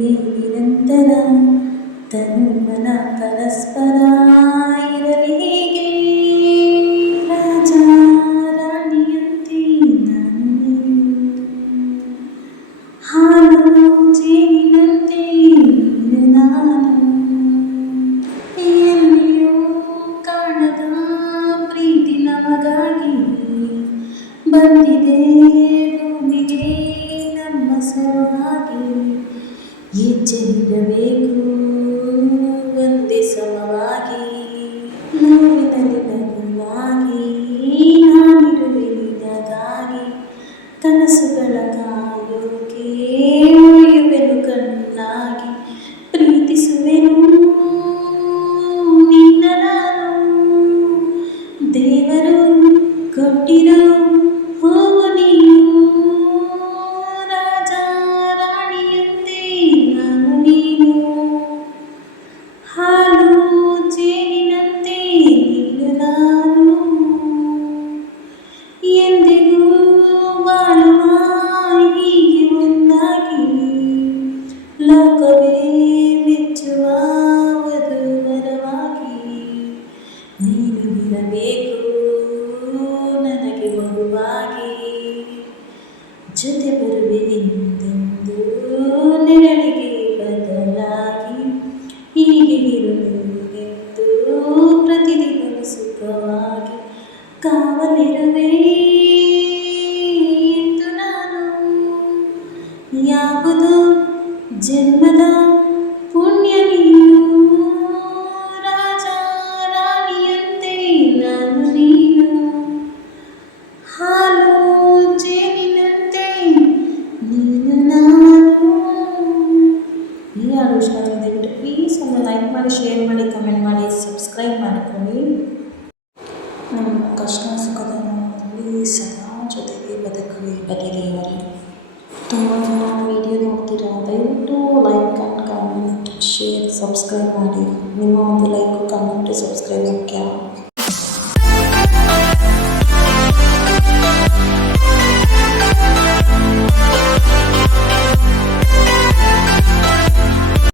ನಿರಂತರ ತನ್ಮನ ಪರಸ್ಪರ ಇರಲಿ ಹೀಗೆ ರಾಜ ರಾಣಿಯಂತೆ ನಾನು ಹಾಲು ಜೇನಿನಂತೆ ನೀನು ನಾನು ಎಲ್ಲಿಯೂ ಕಾಣದ ಪ್ರೀತಿ ನಮಗಾಗಿ ಬಂದಿದೆ ಭೂಮಿಗೆ ನಮ್ಮ ಸಲುವಾಗಿ ಹೆಜ್ಜೆಯಿಡಬೇಕು ಒಂದೇ ಸಮವಾಗಿ ನೋವಿನಲ್ಲಿ ನಗುವಾಗಿ ನಾನಿರುವೆ ನಿನಗಾಗಿ ಕನಸುಗಳ ಕಾಯೋಕೆ ಉಳಿಯುವೆನು ಕಣ್ಣಾಗಿ ಪ್ರೀತಿಸುವೆನು ನಿನ್ನ ನಾನು ದೇವರು ಕೊಟ್ಟಿರೋ ಹೂವು ನೀನು ರಾಜ ರಾಣಿಯಂತೆ ನಾನು ನೀನು ಹಾಲು ಜೇನಿನಂತೆ ನೀನು ನಾನು ಎಂದಿಗೂ ಬಾಳುವ ಹೀಗೆ ಒಂದಾಗಿ ಲೋಕವೇ ಮೆಚ್ಚುವ ವಧುವರವಾಗಿ ನೀನು ಇರಬೇಕು ನನಗೆ ಮಗುವಾಗಿ ಜೊತೆ ಬರುವೆನೆಂದೆಂದು ನೆರಳಿಗೆ ಬದಲಾಗಿ ಹೀಗೆ ಇರುವೆನೆಂದು ಪ್ರತಿದಿನವೂ ಸುಖವಾಗಿ ಕಾವಲಿರುವೆ ಎಂದು ನಾನು ಯಾವುದು ಜನ್ಮದ ಪುಣ್ಯ ನೀನು ರಾಜ ರಾಣಿಯಂತೆ ನಾನು ನೀನು ಹಾಲು ಜೇನಿನಂತೆ ನೀನು ನಾನು. ಈ ಹಾಡು ಇಷ್ಟ ಆದರೆ ದಯವಿಟ್ಟು ಪ್ಲೀಸ್ ಒಂದು ಲೈಕ್ ಮಾಡಿ, ಶೇರ್ ಮಾಡಿ, ಕಮೆಂಟ್ ಮಾಡಿ, ಸಬ್ಸ್ಕ್ರೈಬ್ ಮಾಡಿಕೊಳ್ಳಿ. ನಮ್ಮ ಕಷ್ಟ ಸುಖದ ನೋವಿನಲ್ಲಿ ಸದಾ ಜೊತೆಗೆ ಬದಿರಿ ಅವರೇ. ತುಂಬ ಜನ ವಿಡಿಯೋ ನೋಡ್ತೀರಾ, ದಯವಿಟ್ಟು like and comment, share, subscribe ಮಾಡಿ. ನಿಮ್ಮ ಒಂದು ಲೈಕು, ಕಮೆಂಟು, ಸಬ್ಸ್ಕ್ರೈಬ್ ಮುಖ್ಯ.